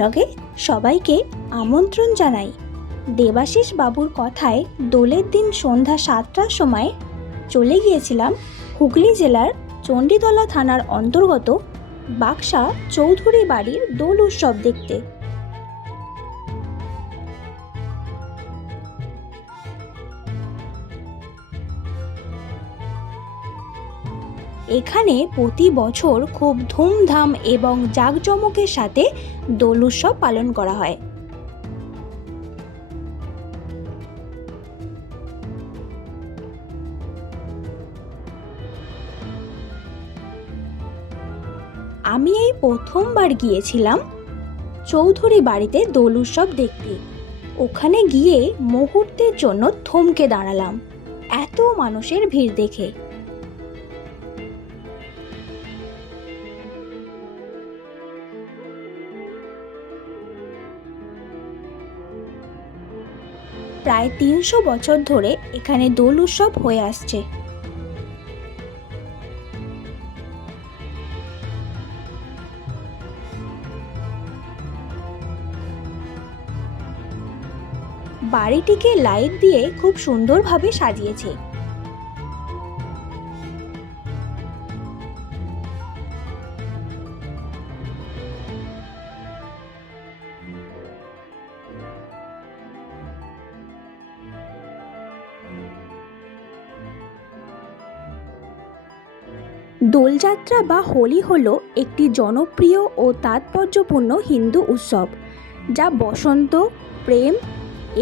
ব্লগে সবাইকে আমন্ত্রণ জানাই। দেবাশিস বাবুর কথায় দোলের দিন সন্ধ্যা 7টার সময় চলে গিয়েছিলাম হুগলি জেলার চণ্ডীতলা থানার অন্তর্গত বাক্সা চৌধুরী বাড়ির দোল উৎসব দেখতে। এখানে প্রতি বছর খুব ধুমধাম এবং জাঁকজমকের সাথে দোল উৎসব পালন করা হয়। আমি এই প্রথমবার গিয়েছিলাম চৌধুরী বাড়িতে দোল উৎসব দেখতে। ওখানে গিয়ে মুহূর্তের জন্য থমকে দাঁড়ালাম এত মানুষের ভিড় দেখে। প্রায় 300 বছর ধরে এখানে দোল উৎসব হয়ে আসছে। বাড়িটিকে লাইট দিয়ে খুব সুন্দরভাবে সাজিয়েছে। দোলযাত্রা বা হোলি হলো একটি জনপ্রিয় ও তাৎপর্যপূর্ণ হিন্দু উৎসব, যা বসন্ত, প্রেম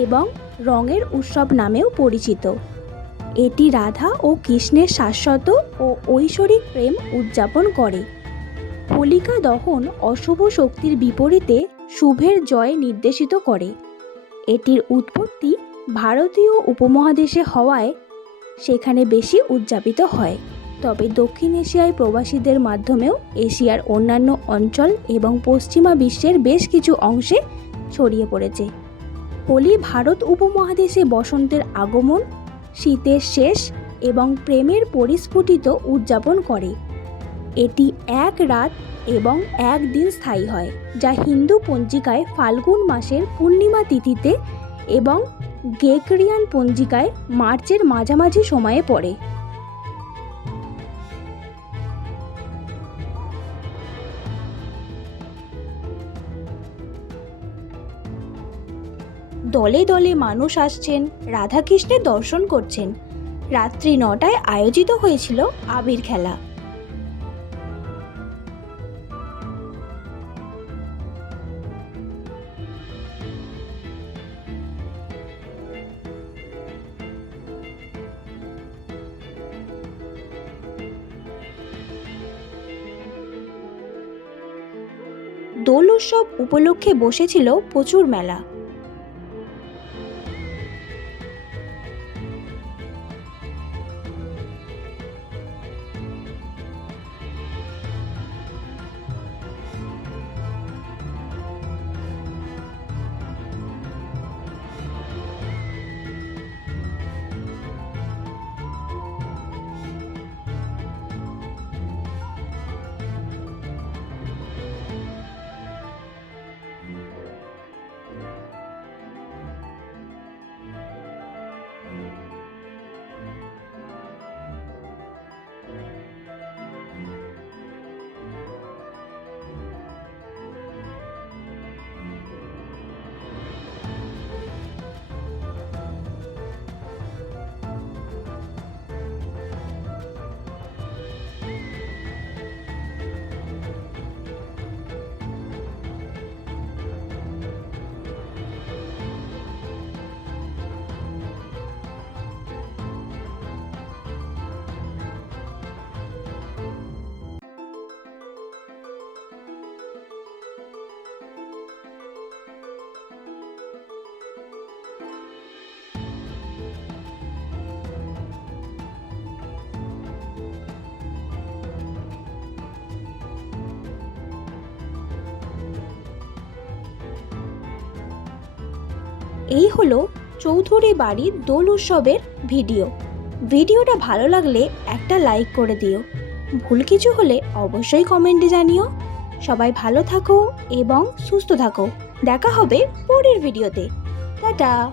এবং রঙের উৎসব নামেও পরিচিত। এটি রাধা ও কৃষ্ণের শাশ্বত ও ঐশ্বরিক প্রেম উদযাপন করে। হোলিকা দহন অশুভ শক্তির বিপরীতে শুভের জয় নির্দেশিত করে। এটির উৎপত্তি ভারতীয় উপমহাদেশে হওয়ায় সেখানে বেশি উদযাপিত হয়, তবে দক্ষিণ এশিয়ায় প্রবাসীদের মাধ্যমেও এশিয়ার অন্যান্য অঞ্চল এবং পশ্চিমা বিশ্বের বেশ কিছু অংশে ছড়িয়ে পড়েছে। হোলি ভারত উপমহাদেশে বসন্তের আগমন, শীতের শেষ এবং প্রেমের পরিস্ফুটিত উদযাপন করে। এটি এক রাত এবং এক দিন স্থায়ী হয়, যা হিন্দু পঞ্জিকায় ফাল্গুন মাসের পূর্ণিমা তিথিতে এবং গ্রেগরিয়ান পঞ্জিকায় মার্চের মাঝামাঝি সময়ে পড়ে। দলে দলে মানুষ আসছেন, রাধাকৃষ্ণের দর্শন করছেন। রাত্রি 9টায় আয়োজিত হয়েছিল আবির খেলা। দোল উৎসব উপলক্ষে বসেছিল প্রচুর মেলা। এই হলো চৌধুরী বাড়ির দোল উৎসবের ভিডিওটা ভালো লাগলে একটা লাইক করে দিও। ভুল কিছু হলে অবশ্যই কমেন্টে জানিও। সবাই ভালো থাকো এবং সুস্থ থাকো। দেখা হবে পরের ভিডিওতে। টাটা।